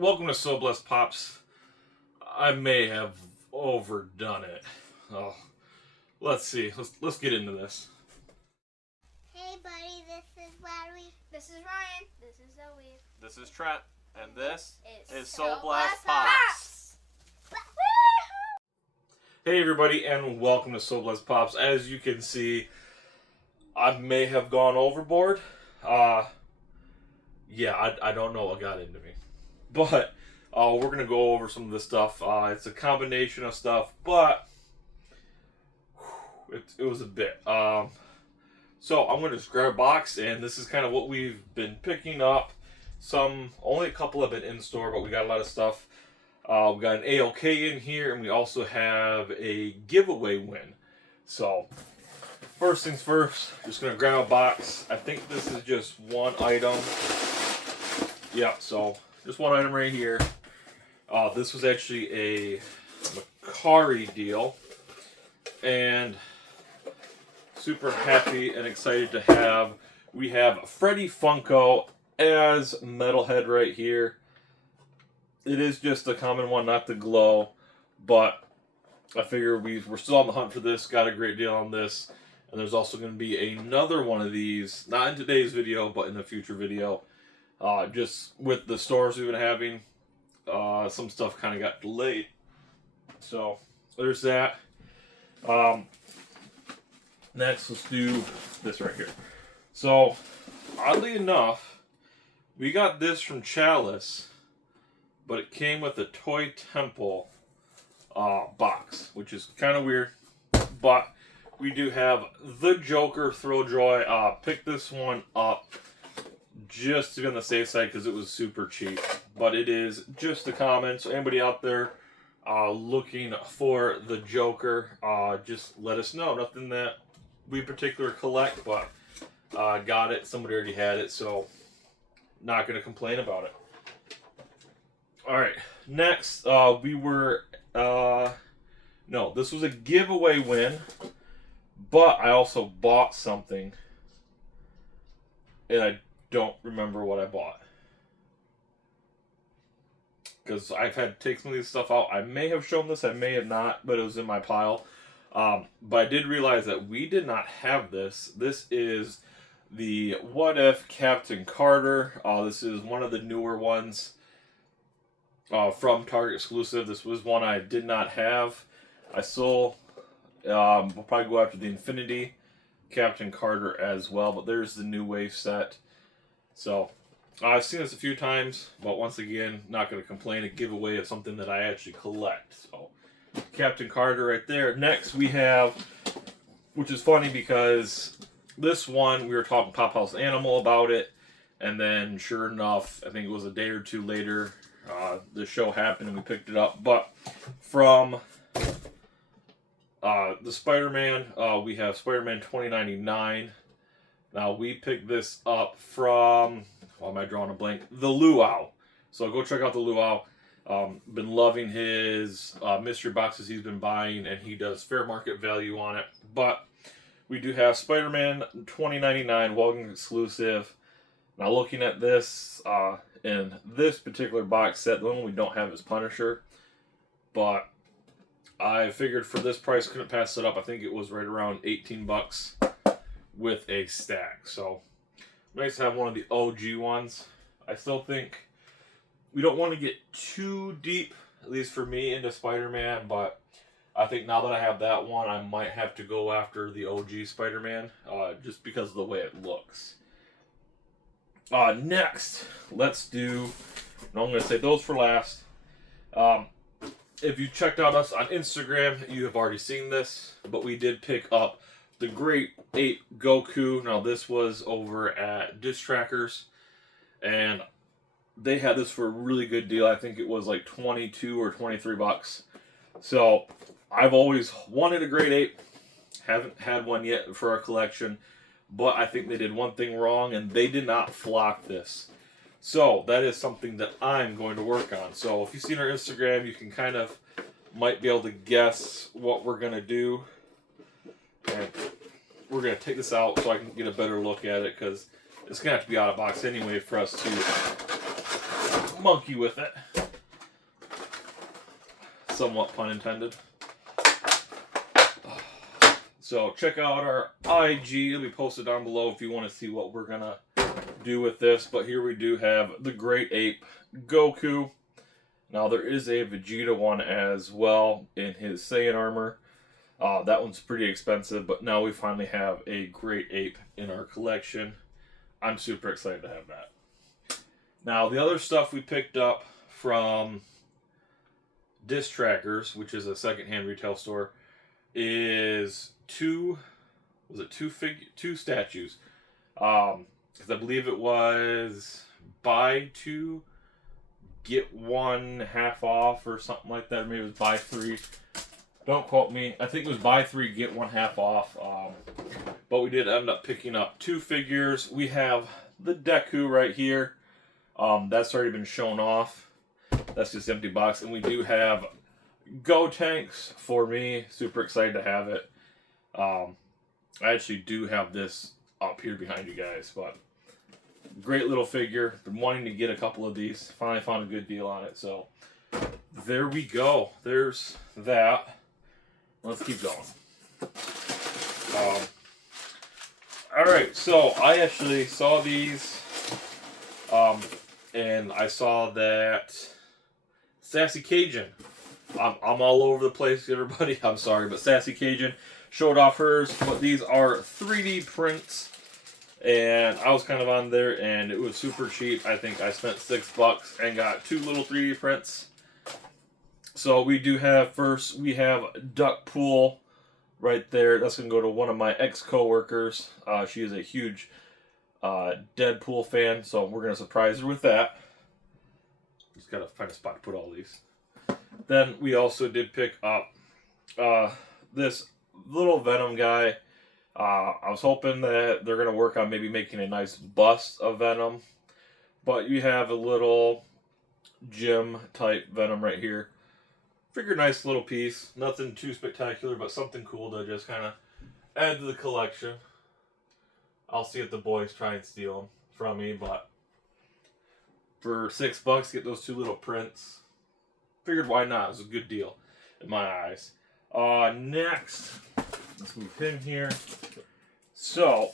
welcome to So Blessed Pops. I may have overdone it. Oh, let's see. Let's get into this. Hey buddy, this is Larry. This is Ryan. This is Zoe. This is Trent, and this is So So Blessed Blessed Pops. Hey everybody, and welcome to So Blessed Pops. As you can see, I may have gone overboard. Yeah, I don't know what got into me. But we're going to go over some of this stuff. It's a combination of stuff, but it was a bit. So I'm going to just grab a box, and this is kind of what we've been picking up. Only a couple have been in store, but we got a lot of stuff. We got an AOK in here, and we also have a giveaway win. So first things first, just going to grab a box. I think this is just one item. Yeah, so just one item right here. This was actually a Macari deal, and super happy and excited to have. We have Freddy Funko as Metalhead right here. It is just a common one, not the glow, but I figure we're still on the hunt for this. Got a great deal on this, and there's also going to be another one of these, not in today's video, but in the future video. Just with the stores we've been having, some stuff kind of got delayed. So there's that. Next, let's do this right here. So oddly enough, we got this from Chalice, but it came with a Toy Temple box, which is kind of weird. But we do have the Joker Throwjoy. Pick this one up just to be on the safe side because it was super cheap, but it is just a common. So anybody out there looking for the Joker, just let us know. Nothing that we particularly collect, but got it. Somebody already had it, so not going to complain about it. All right, next we were no, this was a giveaway win, but I also bought something, and I don't remember what I bought, because I've had to take some of these stuff out. I may have shown this, I may have not, but it was in my pile. But I did realize that we did not have this. This is the What If Captain Carter. This is one of the newer ones from Target exclusive. This was one I did not have. I still will probably go after the Infinity Captain Carter as well, but there's the New Wave set. So, I've seen this a few times, but once again, not going to complain. A giveaway of something that I actually collect. So, Captain Carter right there. Next, we have, which is funny because this one, we were talking Pop House Animal about it, and then sure enough, I think it was a day or two later, the show happened and we picked it up. But from the Spider-Man, we have Spider-Man 2099. Now, we picked this up from, why am I drawing a blank? The Luau. So go check out the Luau. Been loving his mystery boxes he's been buying, and he does fair market value on it. But we do have Spider-Man 2099, Walking exclusive. Now, looking at this, in this particular box set, the one we don't have is Punisher. But I figured for this price, couldn't pass it up. I think it was right around 18 bucks. With a stack. So nice to have one of the OG ones. I still think we don't want to get too deep, at least for me, into Spider-Man, but I think now that I have that one, I might have to go after the OG Spider-Man, just because of the way it looks. Next, let's do, no, I'm going to save those for last. If you checked out us on Instagram, you have already seen this, but we did pick up the Great Ape Goku. Now, this was over at Disc Trackers, and they had this for a really good deal. I think it was like 22 or 23 bucks. So, I've always wanted a Great Ape. Haven't had one yet for our collection, but I think they did one thing wrong, and they did not flock this. So, that is something that I'm going to work on. So, if you've seen our Instagram, you can kind of, might be able to guess what we're going to do. And we're going to take this out so I can get a better look at it, because it's going to have to be out of box anyway for us to monkey with it. somewhat pun intended. So check out our IG. It'll be posted down below if you want to see what we're going to do with this. But here we do have the Great Ape Goku. Now there is a Vegeta one as well in his Saiyan armor. That one's pretty expensive, but now we finally have a Great Ape in our collection. I'm super excited to have that. Now the other stuff we picked up from Disc Trackers, which is a secondhand retail store, is two statues. Because I believe it was buy two, get one half off or something like that. Or maybe it was buy three. Don't quote me. I think it was buy three, get one half off. But we did end up picking up two figures. We have the Deku right here. That's already been shown off. That's just empty box. And we do have Gotenks for me. Super excited to have it. I actually do have this up here behind you guys. But great little figure. Been wanting to get a couple of these. Finally found a good deal on it. So there we go. There's that. Let's keep going. Alright, so I actually saw these. And I saw that Sassy Cajun. I'm all over the place, everybody. I'm sorry, but Sassy Cajun showed off hers. But these are 3D prints. And I was kind of on there, and it was super cheap. I think I spent $6 and got two little 3D prints. So we do have, first, we have Duckpool right there. That's going to go to one of my ex-coworkers. She is a huge Deadpool fan, so we're going to surprise her with that. Just got to find a spot to put all these. Then we also did pick up this little Venom guy. I was hoping that they're going to work on maybe making a nice bust of Venom. But you have a little gym type Venom right here. Figure nice little piece. Nothing too spectacular, but something cool to just kind of add to the collection. I'll see if the boys try and steal them from me, but for $6, get those two little prints. Figured why not? It was a good deal in my eyes. Next, let's move him here. So,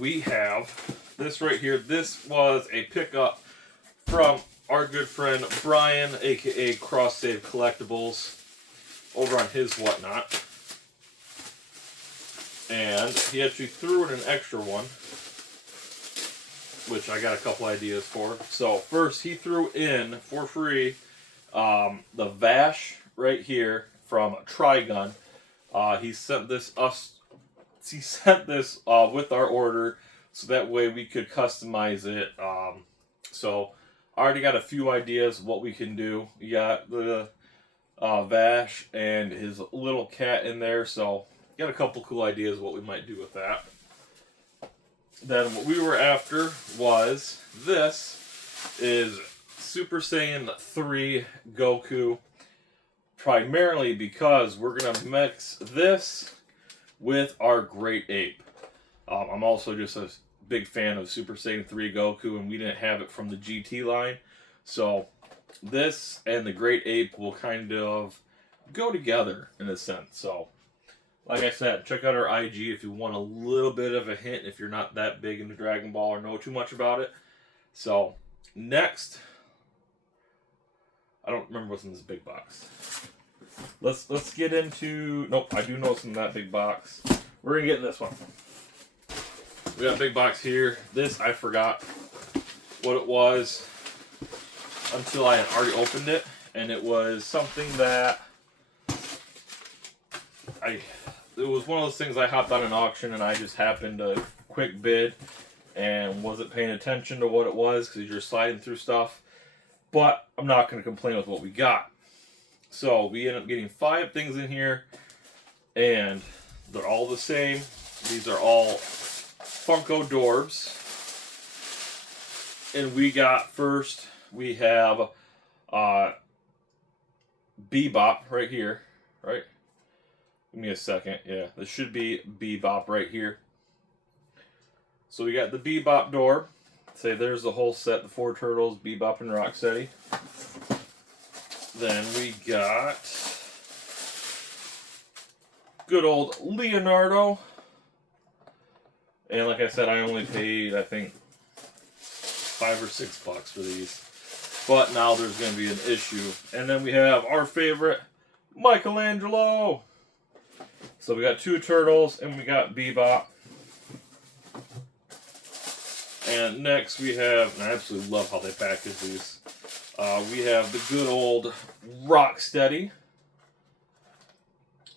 we have this right here. This was a pickup from our good friend Brian, aka Cross Save Collectibles, over on his Whatnot. And he actually threw in an extra one, which I got a couple ideas for. So first, he threw in for free the Vash right here from Trigun. He sent this with our order, so that way we could customize it. So I already got a few ideas of what we can do. We got the Vash and his little cat in there, so got a couple cool ideas of what we might do with that. Then what we were after was this is Super Saiyan 3 Goku, primarily because we're going to mix this with our Great Ape. I'm also just a big fan of Super Saiyan 3 Goku, and we didn't have it from the GT line. So this and the Great Ape will kind of go together in a sense. So like I said, check out our IG if you want a little bit of a hint if you're not that big into Dragon Ball or know too much about it. So, next, I don't remember what's in this big box. Let's get into, nope, I do know what's in that big box. We're going to get in this one. We got a big box here. This, I forgot what it was until I had already opened it. And it was something that it was one of those things I hopped on an auction and I just happened to quick bid and wasn't paying attention to what it was because you're sliding through stuff. But I'm not going to complain with what we got. So we ended up getting 5 things in here and they're all the same. These are all Funko Dorbs. And we got first, we have Bebop right here, right? Give me a second. Yeah, this should be Bebop right here. So we got the Bebop door. Say there's the whole set, the 4 turtles, Bebop and Rocksteady. Then we got good old Leonardo. And like I said, I only paid, I think, $5 or $6 for these. But now there's going to be an issue. And then we have our favorite, Michelangelo. So we got 2 turtles and we got Bebop. And next we have, and I absolutely love how they package these. We have the good old Rocksteady.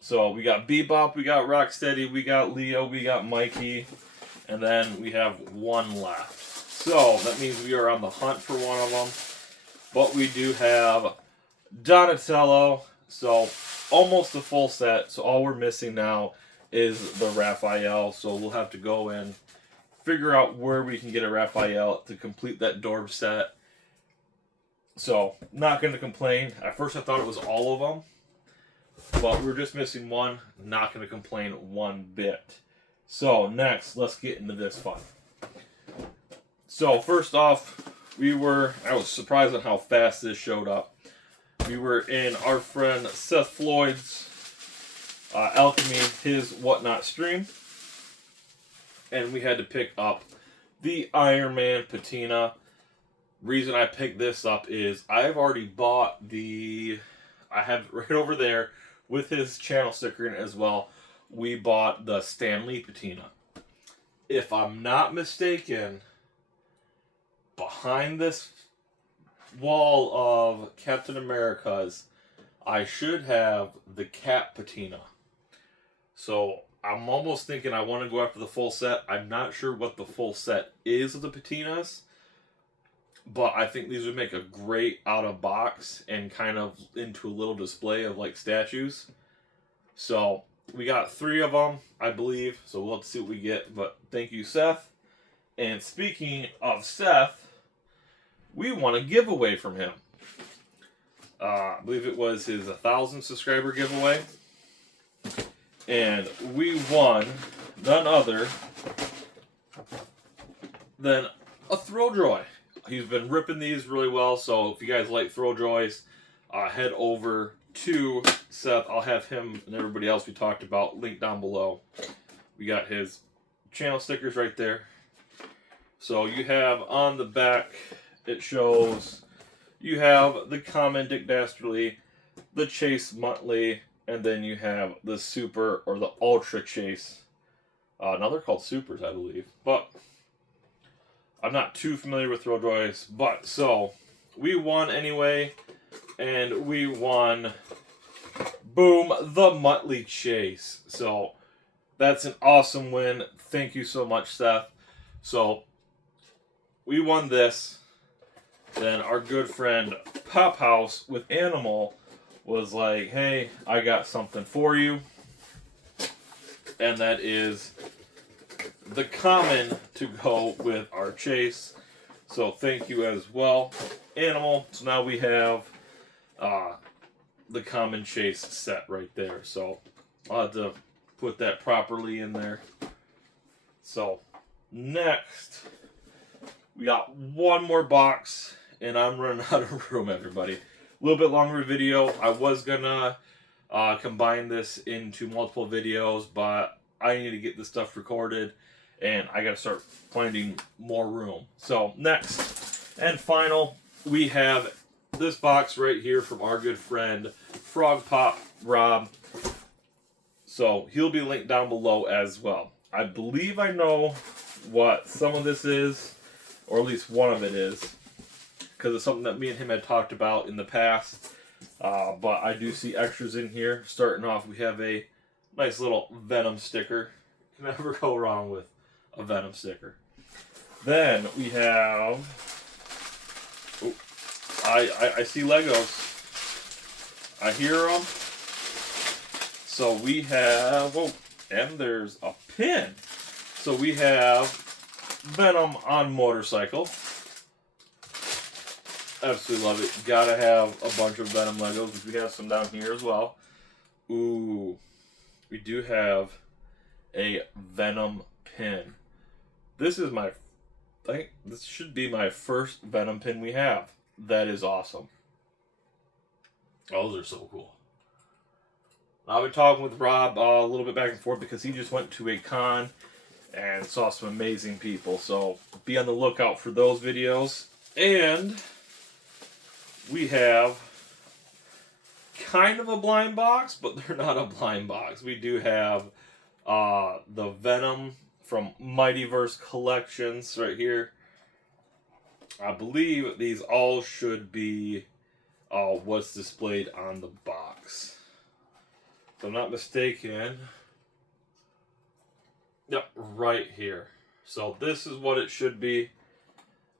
So we got Bebop, we got Rocksteady, we got Leo, we got Mikey. And then we have 1 left. So that means we are on the hunt for one of them. But we do have Donatello. So almost the full set. So all we're missing now is the Raphael. So we'll have to go and figure out where we can get a Raphael to complete that Dorb set. So not going to complain. At first I thought it was all of them. But we're just missing 1. Not going to complain one bit. So next, let's get into this fun. So first off, I was surprised at how fast this showed up. We were in our friend Seth Floyd's Alchemy, his Whatnot stream. And we had to pick up the Iron Man patina. Reason I picked this up is I've already bought I have it right over there with his channel sticker in it as well. We bought the Stan Lee patina. If I'm not mistaken, behind this wall of Captain America's, I should have the Cap patina. So I'm almost thinking I want to go after the full set. I'm not sure what the full set is of the patinas, but I think these would make a great out of box and kind of into a little display of like statues. So we got 3 of them, I believe. So we'll have to see what we get. But thank you, Seth. And speaking of Seth, we won a giveaway from him. I believe it was his 1,000 subscriber giveaway. And we won none other than a Throwjoy. He's been ripping these really well. So if you guys like Throwjoys, head over to Seth. I'll have him and everybody else we talked about linked down below. We got his channel stickers right there. So you have on the back, it shows you have the common Dick Dastardly, the Chase Muttley, and then you have the Super or the Ultra Chase. Now they're called Supers, I believe. But I'm not too familiar with Throwjoys. But so we won anyway. And we won, boom, the Muttley Chase. So that's an awesome win. Thank you so much, Seth. So we won this. Then our good friend Pop House with Animal was like, hey, I got something for you. And that is the common to go with our chase. So thank you as well, Animal. So now we have the common chase set right there. So I'll have to put that properly in there. So next, we got 1 more box. And I'm running out of room, everybody. A little bit longer video. I was gonna combine this into multiple videos, but I need to get this stuff recorded, and I gotta start finding more room. So next and final, we have this box right here from our good friend Frog Pop Rob. So he'll be linked down below as well. I believe I know what some of this is, or at least one of it is, because it's something that me and him had talked about in the past. But I do see extras in here. Starting off, we have a nice little Venom sticker. Can never go wrong with a Venom sticker. Then we have... Oh, I see Legos. I hear them. So we have... Oh, and there's a pin. So we have Venom on motorcycle. Absolutely love it. Gotta have a bunch of Venom Legos, which we have some down here as well. Ooh, we do have a Venom pin. This is I think this should be my first Venom pin we have. That is awesome. Oh, those are so cool. I've been talking with Rob a little bit back and forth because he just went to a con and saw some amazing people. So be on the lookout for those videos. And we have kind of a blind box, but they're not a blind box. We do have the Venom from Mightyverse Collections right here. I believe these all should be what's displayed on the box. If I'm not mistaken. Yep, right here. So this is what it should be.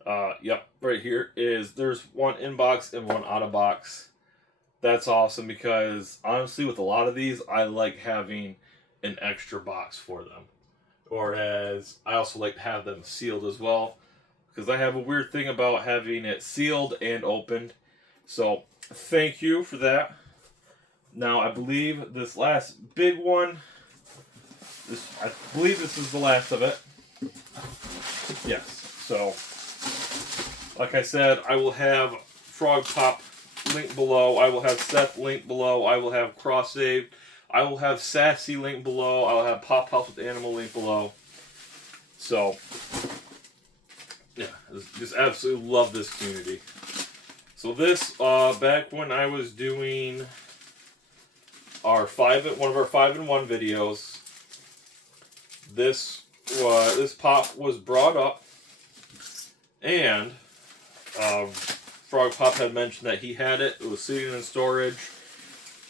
Yep, right here is there's one in box and one out of box. That's awesome because honestly with a lot of these I like having an extra box for them. Or as I also like to have them sealed as well. Because I have a weird thing about having it sealed and opened. So thank you for that. Now I believe this last big one, I believe this is the last of it. Yes. So like I said, I will have Frog Pop link below. I will have Seth link below. I will have Cross Save. I will have Sassy link below. I will have Pop House with Animal link below. So yeah, just absolutely love this community. So this, back when I was doing our one of our 5-in-1 videos, this pop was brought up, and Frog Pop had mentioned that he had it. It was sitting in storage.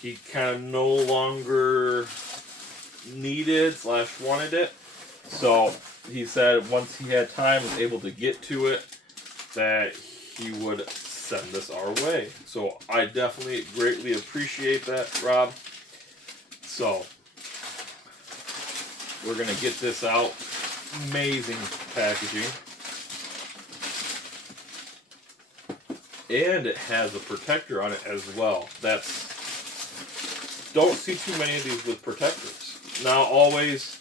He kind of no longer needed / wanted it. So he said once he had time, was able to get to it, that he would send this our way. So I definitely greatly appreciate that, Rob. So we're going to get this out. Amazing packaging. And it has a protector on it as well. Don't see too many of these with protectors. Now always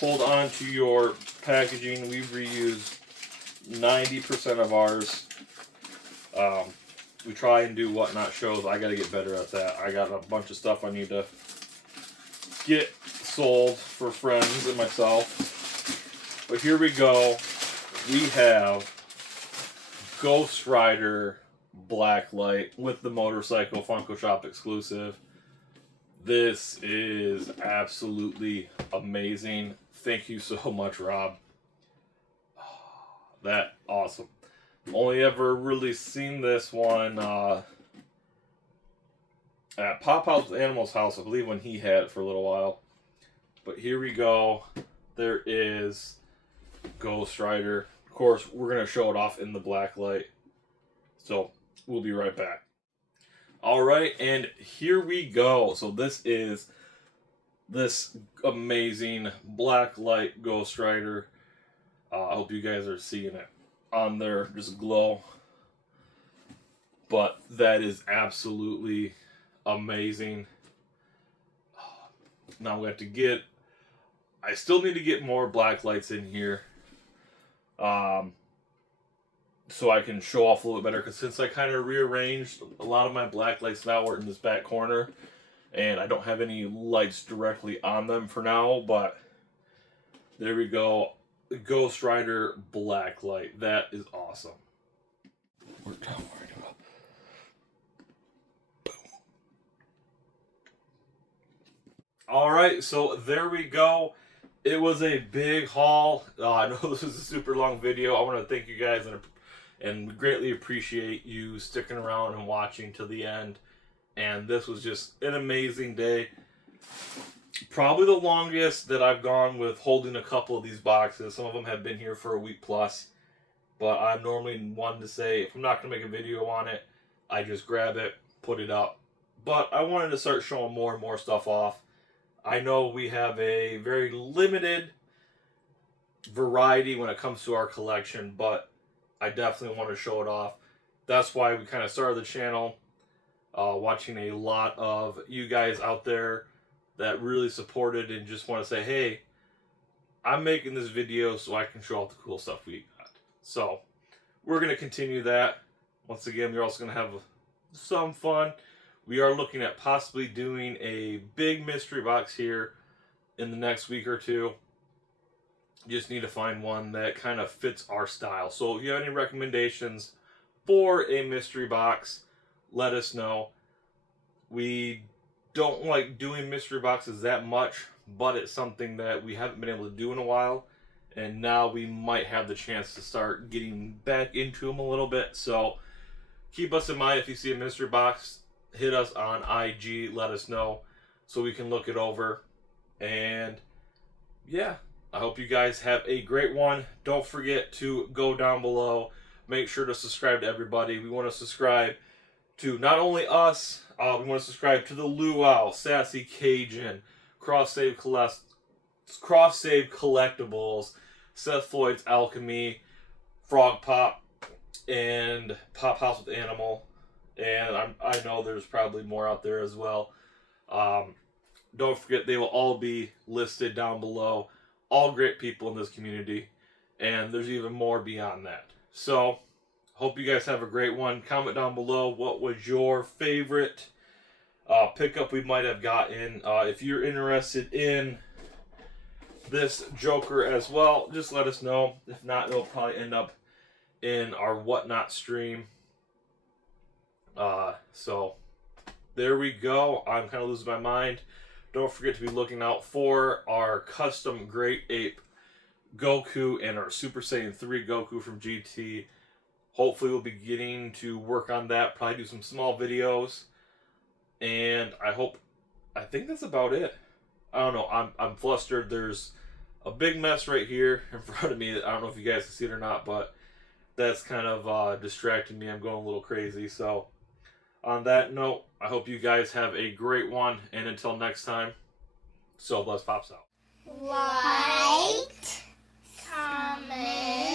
hold on to your packaging. We've reused 90% of ours. We try and do whatnot shows. I got to get better at that. I got a bunch of stuff I need to get sold for friends and myself. But here we go. We have Ghost Rider Blacklight with the motorcycle Funko Shop exclusive. This is absolutely amazing. Thank you so much, Rob. That awesome. Only ever really seen this one at Pop House Animal's house, I believe, when he had it for a little while. But here we go. There is Ghost Rider. Of course, we're going to show it off in the black light. So we'll be right back. Alright, and here we go. So this is this amazing black light Ghost Rider. I hope you guys are seeing it on there, just glow. But that is absolutely amazing. Now we have to get, I still need to get more black lights in here. So I can show off a little bit better, because since I kind of rearranged a lot of my black lights now are in this back corner, and I don't have any lights directly on them for now, but there we go. Ghost Rider black light. That is awesome. We're down worried about. Boom. Alright, so there we go. It was a big haul. I know this was a super long video. I want to thank you guys and greatly appreciate you sticking around and watching to the end. And this was just an amazing day. Probably the longest that I've gone with holding a couple of these boxes. Some of them have been here for a week plus. But I'm normally one to say, if I'm not going to make a video on it, I just grab it, put it up. But I wanted to start showing more and more stuff off. I know we have a very limited variety when it comes to our collection, but I definitely want to show it off. That's why we kind of started the channel. Watching a lot of you guys out there that really supported and just want to say, hey, I'm making this video so I can show off the cool stuff we got. So we're going to continue that. Once again, we're also going to have some fun we are looking at possibly doing a big mystery box here in the next week or two. Just need to find one that kind of fits our style. So if you have any recommendations for a mystery box, let us know. We don't like doing mystery boxes that much, but it's something that we haven't been able to do in a while. And now we might have the chance to start getting back into them a little bit. So keep us in mind if you see a mystery box. Hit us on IG, let us know so we can look it over. And yeah, I hope you guys have a great one. Don't forget to go down below. Make sure to subscribe to everybody. We want to subscribe to not only us, we want to subscribe to the Luau, Sassy Cajun, Cross Save Collectibles, Seth Floyd's Alchemy, Frog Pop, and Pop House with Animal. And I know there's probably more out there as well. Don't forget, they will all be listed down below. All great people in this community. And there's even more beyond that. So, hope you guys have a great one. Comment down below what was your favorite pickup we might have gotten. If you're interested in this Joker as well, just let us know. If not, it'll probably end up in our Whatnot stream. So there we go. I'm kind of losing my mind. Don't forget to be looking out for our custom Great Ape Goku and our Super Saiyan 3 Goku from GT. Hopefully we'll be getting to work on that. Probably do some small videos. And I think that's about it. I don't know. I'm flustered. There's a big mess right here in front of me. I don't know if you guys can see it or not, but that's kind of distracting me. I'm going a little crazy. So on that note, I hope you guys have a great one. And until next time, So Bless Pops out. Like, comment.